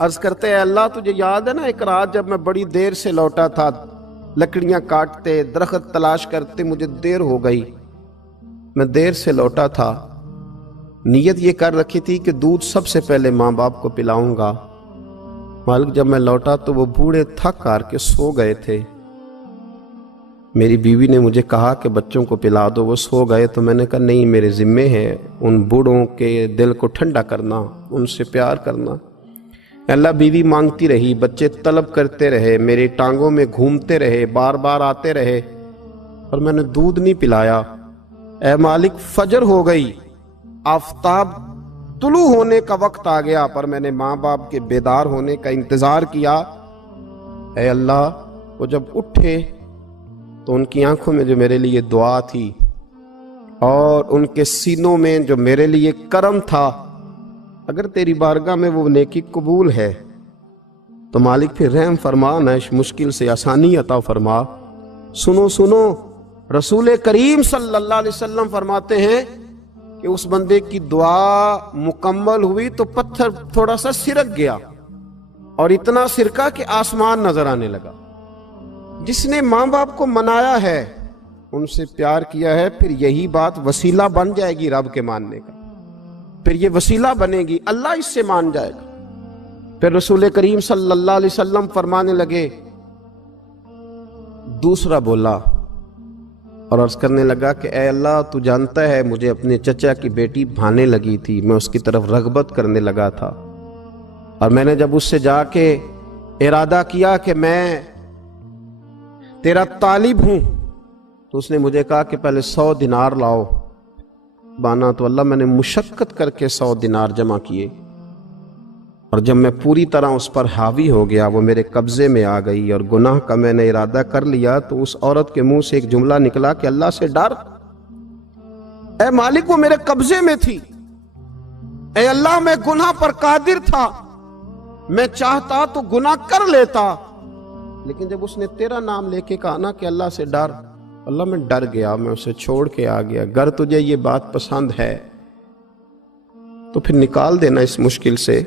عرض کرتے ہیں اللہ تجھے یاد ہے نا ایک رات جب میں بڑی دیر سے لوٹا تھا، لکڑیاں کاٹتے، درخت تلاش کرتے، مجھے دیر ہو گئی، میں دیر سے لوٹا تھا، نیت یہ کر رکھی تھی کہ دودھ سب سے پہلے ماں باپ کو پلاؤں گا۔ مالک جب میں لوٹا تو وہ بوڑھے تھک ہار کے سو گئے تھے۔ میری بیوی نے مجھے کہا کہ بچوں کو پلا دو، وہ سو گئے، تو میں نے کہا نہیں، میرے ذمے ہے ان بوڑھوں کے دل کو ٹھنڈا کرنا، ان سے پیار کرنا۔ اللہ بیوی مانگتی رہی، بچے طلب کرتے رہے، میری ٹانگوں میں گھومتے رہے، بار بار آتے رہے، اور میں نے دودھ نہیں پلایا۔ اے مالک فجر ہو گئی، آفتاب طلوع ہونے کا وقت آ گیا، پر میں نے ماں باپ کے بیدار ہونے کا انتظار کیا۔ اے اللہ، وہ جب اٹھے تو ان کی آنکھوں میں جو میرے لیے دعا تھی اور ان کے سینوں میں جو میرے لیے کرم تھا، اگر تیری بارگاہ میں وہ نیکی قبول ہے تو مالک پھر رحم فرما، نہ اس مشکل سے آسانی عطا فرما۔ سنو سنو، رسول کریم صلی اللہ علیہ وسلم فرماتے ہیں کہ اس بندے کی دعا مکمل ہوئی تو پتھر تھوڑا سا سرک گیا، اور اتنا سرکا کہ آسمان نظر آنے لگا۔ جس نے ماں باپ کو منایا ہے، ان سے پیار کیا ہے، پھر یہی بات وسیلہ بن جائے گی رب کے ماننے کا، پھر یہ وسیلہ بنے گی، اللہ اس سے مان جائے گا۔ پھر رسول کریم صلی اللہ علیہ وسلم فرمانے لگے، دوسرا بولا اور عرض کرنے لگا کہ اے اللہ تو جانتا ہے مجھے اپنے چچا کی بیٹی بھانے لگی تھی، میں اس کی طرف رغبت کرنے لگا تھا، اور میں نے جب اس سے جا کے ارادہ کیا کہ میں تیرا طالب ہوں، تو اس نے مجھے کہا کہ پہلے 100 دینار لاؤ۔ بانا تو اللہ میں نے مشقت کر کے 100 دینار جمع کیے، اور جب میں پوری طرح اس پر حاوی ہو گیا، وہ میرے قبضے میں آ گئی اور گناہ کا میں نے ارادہ کر لیا، تو اس عورت کے منہ سے ایک جملہ نکلا کہ اللہ سے ڈر۔ اے مالک، وہ میرے قبضے میں تھی، اے اللہ میں گناہ پر قادر تھا، میں چاہتا تو گناہ کر لیتا، لیکن جب اس نے تیرا نام لے کے کہا نا کہ اللہ سے ڈر، اللہ میں ڈر گیا، میں اسے چھوڑ کے آ گیا۔ اگر تجھے یہ بات پسند ہے تو پھر نکال دینا اس مشکل سے،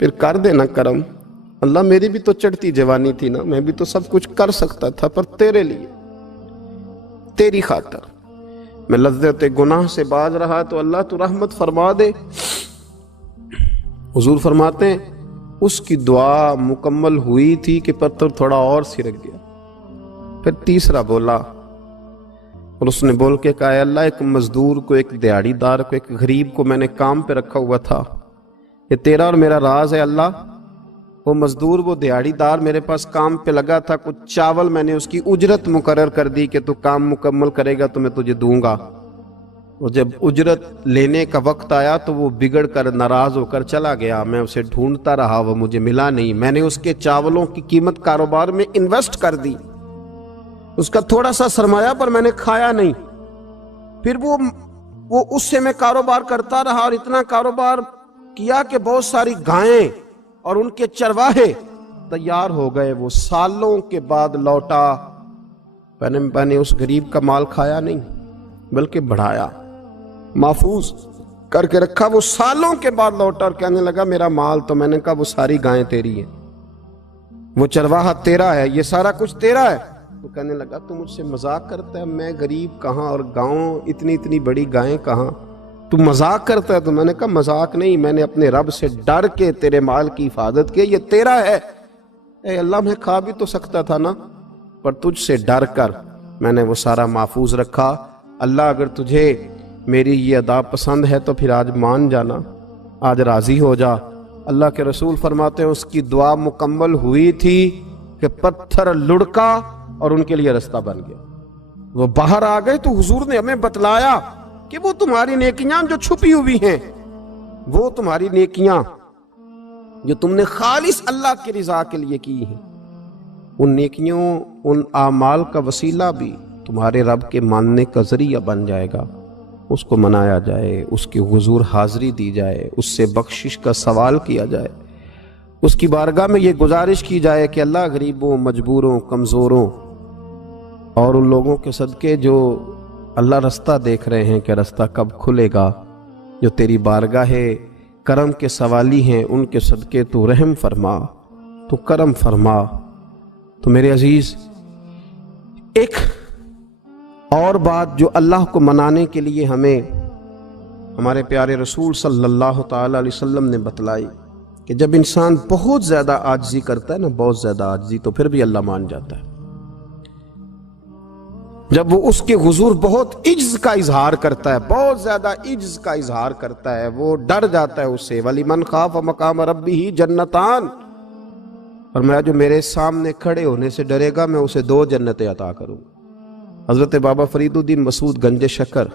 پھر کر دینا کرم۔ اللہ میری بھی تو چڑھتی جوانی تھی نا، میں بھی تو سب کچھ کر سکتا تھا، پر تیرے لیے، تیری خاطر میں لذت گناہ سے باز رہا، تو اللہ تو رحمت فرما دے۔ حضور فرماتے ہیں اس کی دعا مکمل ہوئی تھی کہ پتھر تھوڑا اور سرک گیا۔ پھر تیسرا بولا اور اس نے بول کے کہا، اے اللہ، ایک مزدور کو، ایک دیہڑی دار کو، ایک غریب کو میں نے کام پہ رکھا ہوا تھا، یہ تیرا اور میرا راز ہے اللہ۔ وہ مزدور، وہ دیہڑی دار میرے پاس کام پہ لگا تھا، کچھ چاول میں نے اس کی اجرت مقرر کر دی کہ تو کام مکمل کرے گا تو میں تجھے دوں گا، اور جب اجرت لینے کا وقت آیا تو وہ بگڑ کر ناراض ہو کر چلا گیا، میں اسے ڈھونڈتا رہا، وہ مجھے ملا نہیں، میں نے اس کے چاولوں کی قیمت کاروبار میں انویسٹ کر دی، اس کا تھوڑا سا سرمایہ پر میں نے کھایا نہیں، پھر وہ اس سے میں کاروبار کرتا رہا، اور اتنا کاروبار کیا کہ بہت ساری گائیں اور ان کے چرواہے تیار ہو گئے، وہ سالوں کے بعد لوٹا، میں نے اس غریب کا مال کھایا نہیں بلکہ بڑھایا، محفوظ کر کے رکھا، وہ سالوں کے بعد لوٹا اور کہنے لگا میرا مال، تو میں نے کہا وہ ساری گائیں تیری ہیں، وہ چرواہا تیرا ہے، یہ سارا کچھ تیرا ہے۔ تو کہنے لگا تو مجھ سے مذاق کرتا ہے، میں غریب کہاں اور گاؤں اتنی بڑی گائیں کہاں، تو مذاق کرتا ہے؟ تو میں نے کہا مذاق نہیں، میں نے اپنے رب سے ڈر کے تیرے مال کی حفاظت کی، یہ تیرا ہے۔ اے اللہ، میں کھا بھی تو سکتا تھا نا، پر تجھ سے ڈر کر میں نے وہ سارا محفوظ رکھا۔ اللہ اگر تجھے میری یہ ادا پسند ہے تو پھر آج مان جانا، آج راضی ہو جا۔ اللہ کے رسول فرماتے ہیں اس کی دعا مکمل ہوئی تھی کہ پتھر لڑکا اور ان کے لیے رستہ بن گیا، وہ باہر آ گئے۔ تو حضور نے ہمیں بتلایا کہ وہ تمہاری نیکیاں جو چھپی ہوئی ہیں، وہ تمہاری نیکیاں جو تم نے خالص اللہ کی رضا کے لیے کی ہیں، ان نیکیوں، ان اعمال کا وسیلہ بھی تمہارے رب کے ماننے کا ذریعہ بن جائے گا۔ اس کو منایا جائے، اس کی حضور حاضری دی جائے، اس سے بخشش کا سوال کیا جائے، اس کی بارگاہ میں یہ گزارش کی جائے کہ اللہ غریبوں، مجبوروں، کمزوروں اور ان لوگوں کے صدقے جو اللہ رستہ دیکھ رہے ہیں کہ رستہ کب کھلے گا، جو تیری بارگاہ کرم کے سوالی ہیں، ان کے صدقے تو رحم فرما، تو کرم فرما۔ تو میرے عزیز، ایک اور بات جو اللہ کو منانے کے لیے ہمیں ہمارے پیارے رسول صلی اللہ تعالیٰ علیہ وسلم نے بتلائی کہ جب انسان بہت زیادہ عاجزی کرتا ہے نا، بہت زیادہ عاجزی، تو پھر بھی اللہ مان جاتا ہے۔ جب وہ اس کے حضور بہت عجز کا اظہار کرتا ہے، بہت زیادہ عجز کا اظہار کرتا ہے، وہ ڈر جاتا ہے اس سے۔ وَلِمَنْ خَافَ مَقَامَ رَبِّهِ جَنَّتَانِ، فرمایا جو میرے سامنے کھڑے ہونے سے ڈرے گا میں اسے 2 جنتیں عطا کروں۔ حضرت بابا فرید الدین مسعود گنج شکر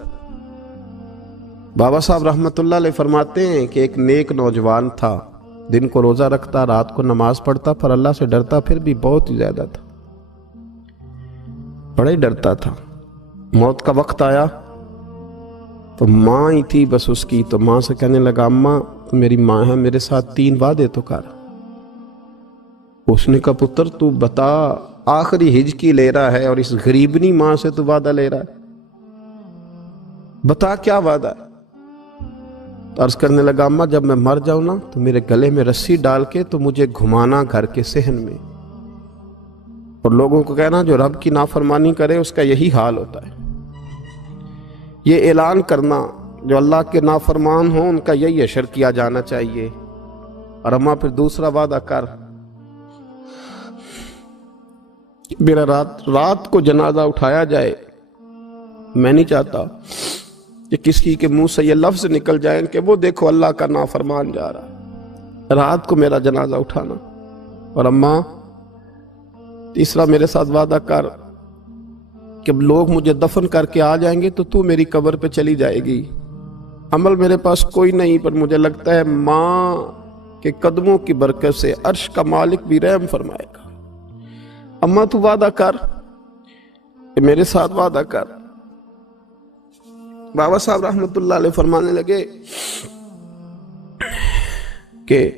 بابا صاحب رحمۃ اللہ علیہ فرماتے ہیں کہ ایک نیک نوجوان تھا، دن کو روزہ رکھتا، رات کو نماز پڑھتا، پر اللہ سے ڈرتا پھر بھی بہت ہی زیادہ تھا، بڑا ہی ڈرتا تھا۔ موت کا وقت آیا تو ماں ہی تھی بس اس کی، تو ماں سے کہنے لگا اماں تو میری ماں ہے، میرے ساتھ 3 وعدے تو کر۔ اس نے کہا پتر تو بتا، آخری ہج کی لے رہا ہے اور اس غریبنی ماں سے تو وعدہ لے رہا ہے، بتا کیا وعدہ ہے؟ تو عرض کرنے لگا اماں جب میں مر جاؤں نا تو میرے گلے میں رسی ڈال کے تو مجھے گھمانا گھر کے صحن میں، اور لوگوں کو کہنا جو رب کی نافرمانی کرے اس کا یہی حال ہوتا ہے۔ یہ اعلان کرنا جو اللہ کے نافرمان ہوں ان کا یہی اشر کیا جانا چاہیے۔ اور اماں پھر دوسرا وعدہ کر، میرا رات کو جنازہ اٹھایا جائے، میں نہیں چاہتا کہ کسی کے منہ سے یہ لفظ نکل جائیں کہ وہ دیکھو اللہ کا نافرمان جا رہا ہے، رات کو میرا جنازہ اٹھانا۔ اور اماں تیسرا میرے ساتھ وعدہ کر کہ لوگ مجھے دفن کر کے آ جائیں گے تو میری قبر پہ چلی جائے گی، عمل میرے پاس کوئی نہیں، پر مجھے لگتا ہے ماں کے قدموں کی برکت سے عرش کا مالک بھی رحم فرمائے گا۔ اماں تو وعدہ کر کہ میرے ساتھ وعدہ کر۔ بابا صاحب رحمۃ اللہ علیہ فرمانے لگے کہ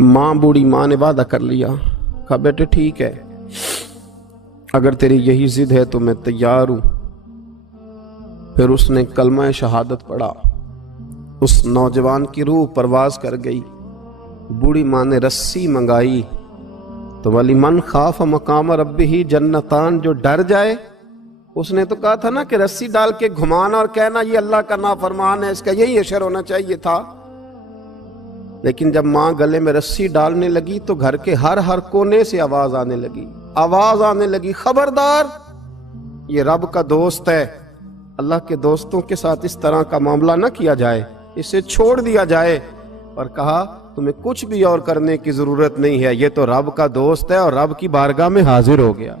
ماں، بوڑھی ماں نے وعدہ کر لیا، کہا بیٹے ٹھیک ہے، اگر تیری یہی ضد ہے تو میں تیار ہوں۔ پھر اس نے کلمہ شہادت پڑھا، اس نوجوان کی روح پرواز کر گئی، بوڑھی ماں نے رسی منگائی تو وَلِمَنْ خَافَ مَقَامَ رَبِّهِ جَنَّتَانِ، جو ڈر جائے، اس نے تو کہا تھا نا کہ رسی ڈال کے گھمانا اور کہنا یہ اللہ کا نافرمان ہے، اس کا یہی اشر ہونا چاہیے تھا۔ لیکن جب ماں گلے میں رسی ڈالنے لگی تو گھر کے ہر کونے سے آواز آنے لگی، خبردار یہ رب کا دوست ہے، اللہ کے دوستوں کے ساتھ اس طرح کا معاملہ نہ کیا جائے، اسے چھوڑ دیا جائے۔ اور کہا تمہیں کچھ بھی اور کرنے کی ضرورت نہیں ہے، یہ تو رب کا دوست ہے اور رب کی بارگاہ میں حاضر ہو گیا۔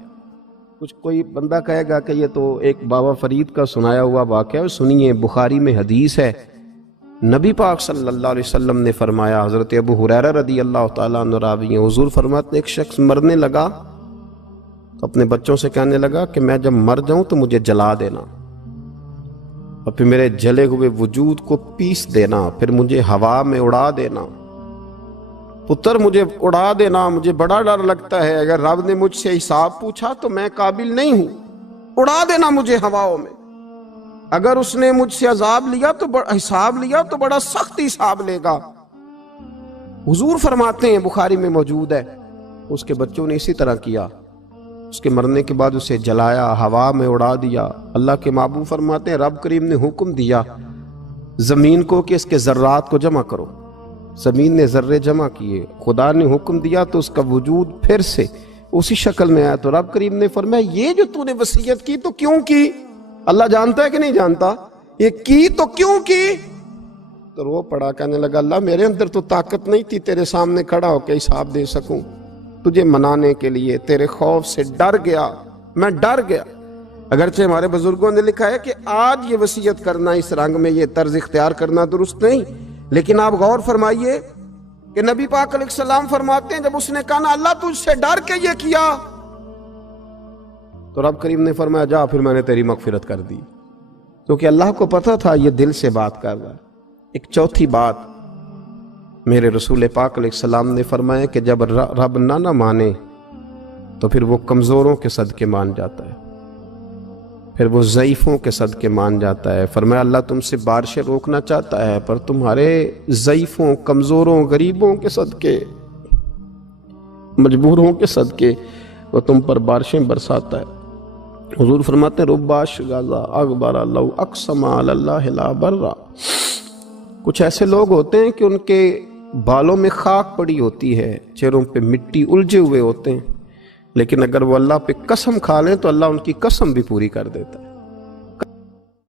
کچھ کوئی بندہ کہے گا کہ یہ تو ایک بابا فرید کا سنایا ہوا واقعہ ہے، سنیے، بخاری میں حدیث ہے، نبی پاک صلی اللہ علیہ وسلم نے فرمایا، حضرت ابو ہریرہ رضی اللہ تعالیٰ عنہ راوی ہیں، حضور فرماتے ہیں ایک شخص مرنے لگا تو اپنے بچوں سے کہنے لگا کہ میں جب مر جاؤں تو مجھے جلا دینا، اور پھر میرے جلے ہوئے وجود کو پیس دینا، پھر مجھے ہوا میں اڑا دینا۔ پتر مجھے اڑا دینا، مجھے بڑا ڈر لگتا ہے، اگر رب نے مجھ سے حساب پوچھا تو میں قابل نہیں ہوں، اڑا دینا مجھے ہواؤں میں۔ اگر اس نے مجھ سے عذاب لیا تو حساب لیا تو بڑا سخت حساب لے گا۔ حضور فرماتے ہیں، بخاری میں موجود ہے، اس کے بچوں نے اسی طرح کیا، اس کے مرنے کے بعد اسے جلایا، ہوا میں اڑا دیا۔ اللہ کے محبوب فرماتے ہیں رب کریم نے حکم دیا زمین کو کہ اس کے ذرات کو جمع کرو، زمین نے ذرے جمع کیے، خدا نے حکم دیا تو اس کا وجود پھر سے اسی شکل میں آیا۔ تو رب کریم نے فرمایا یہ جو تو نے وصیت کی تو کیوں کی؟ اللہ جانتا ہے کہ نہیں جانتا؟ یہ کی تو کیوں کی؟ تو رو پڑا، کہنے لگا اللہ میرے اندر تو طاقت نہیں تھی تیرے سامنے کھڑا ہو کے حساب دے سکوں، تجھے منانے کے لیے تیرے خوف سے ڈر گیا، میں ڈر گیا۔ اگرچہ ہمارے بزرگوں نے لکھا ہے کہ آج یہ وصیت کرنا، اس رنگ میں یہ طرز اختیار کرنا درست نہیں، لیکن آپ غور فرمائیے کہ نبی پاک علیہ السلام فرماتے ہیں جب اس نے کہا نا اللہ تجھ سے ڈر کے یہ کیا، تو رب کریم نے فرمایا جا پھر میں نے تیری مغفرت کر دی، کیونکہ اللہ کو پتا تھا یہ دل سے بات کر رہا ہے۔ ایک چوتھی بات میرے رسول پاک علیہ السلام نے فرمایا کہ جب رب نہ مانے تو پھر وہ کمزوروں کے صدقے مان جاتا ہے۔ پھر وہ ضعیفوں کے صدقے مان جاتا ہے۔ فرمایا اللہ تم سے بارشیں روکنا چاہتا ہے، پر تمہارے ضعیفوں، کمزوروں، غریبوں کے صدقے، مجبوروں کے صدقے وہ تم پر بارشیں برساتا ہے۔ حضور فرماتے ہیں رب اشغاذا اغبر لو اقسم علی اللہ لا برا۔ کچھ ایسے لوگ ہوتے ہیں کہ ان کے بالوں میں خاک پڑی ہوتی ہے، چہروں پہ مٹی الجھے ہوئے ہوتے ہیں، لیکن اگر وہ اللہ پہ قسم کھا لیں تو اللہ ان کی قسم بھی پوری کر دیتا ہے۔